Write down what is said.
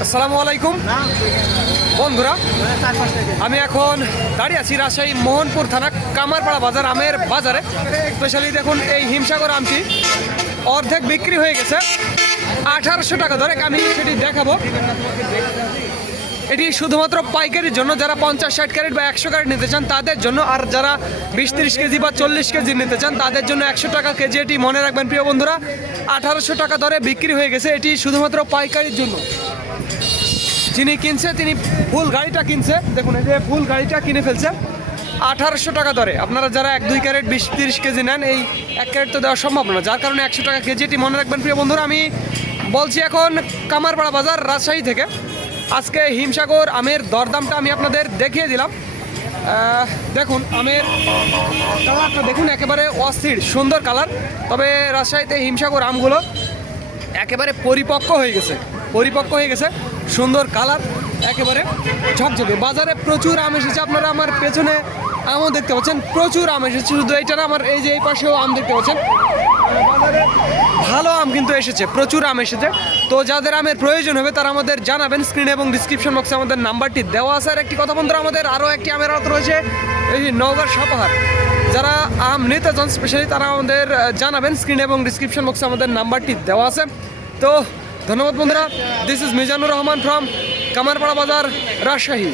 আসসালামু আলাইকুম। বন্ধুরা, আমি এখন দাঁড়িয়ে আছি রাজশাহী মোহনপুর থানা কামারপাড়া বাজার, আমের বাজারে। স্পেশালি দেখুন এই হিমসাগর আমটি। অর্ধেক বিক্রি হয়ে গেছে। আঠারোশো টাকা ধরে আমি সেটি দেখাবো। এটি শুধুমাত্র পাইকারির জন্য, যারা পঞ্চাশ, ষাট ক্যারেট বা একশো ক্যারেট নিতে চান, তাদের জন্য। আর যারা বিশ, তিরিশ কেজি বা চল্লিশ কেজি নিতে চান, তাদের জন্য একশো টাকা কেজি এটি। মনে রাখবেন প্রিয় বন্ধুরা, আঠারোশো টাকা দরে বিক্রি হয়ে গেছে। এটি শুধুমাত্র পাইকারির জন্য। যিনি কিনছে, তিনি ফুল গাড়িটা কিনছে। দেখুন, এই যে ফুল গাড়িটা কিনে ফেলছে। আঠারোশো টাকা দরে। আপনারা যারা এক, দুই ক্যারেট বিশ, তিরিশ কেজি নেন, এই এক ক্যারেট তো দেওয়া সম্ভব না। যার কারণে একশো টাকা কেজি এটি মনে রাখবেন। প্রিয় বন্ধুরা, আমি বলছি এখন কামারপাড়া বাজার রাজশাহী থেকে। আজকে হিমসাগর আমের দরদামটা আমি আপনাদের দেখিয়ে দিলাম। দেখুন, আমের কালারটা দেখুন, একেবারে অস্থির, সুন্দর কালার। তবে রাজশাহীতে হিমসাগর আমগুলো একেবারে পরিপক্ক হয়ে গেছে। পরিপক্ক হয়ে গেছে। সুন্দর কালার, একেবারে ঝকঝকে। বাজারে প্রচুর আম এসেছে, আপনারা আমার পেছনে আমও দেখতে পাচ্ছেন, প্রচুর আম এসেছে। শুধু এইটা না আমার, এই যে এই পাশেও আম দেখতে পাচ্ছেন। ভালো আম কিন্তু এসেছে, প্রচুর আম এসেছে। তো যাদের আমের প্রয়োজন হবে, তারা আমাদের জানাবেন স্ক্রিন এবং ডিসক্রিপশন বক্সে আমাদের নাম্বারটি দেওয়া আছে। আর একটি কথা বন্ধুরা, আমাদের আরও একটি আমের আড়ত রয়েছে, এই নওগাঁর সাপাহার। যারা আম নিতে চান স্পেশালি তারা আমাদের জানাবেন স্ক্রিন এবং ডিসক্রিপশন বক্সে আমাদের নাম্বারটি দেওয়া আছে। তো ধন্যবাদ বন্ধুরা this is Mizanur Rahman from Kamarpara Bazar Rajshahi.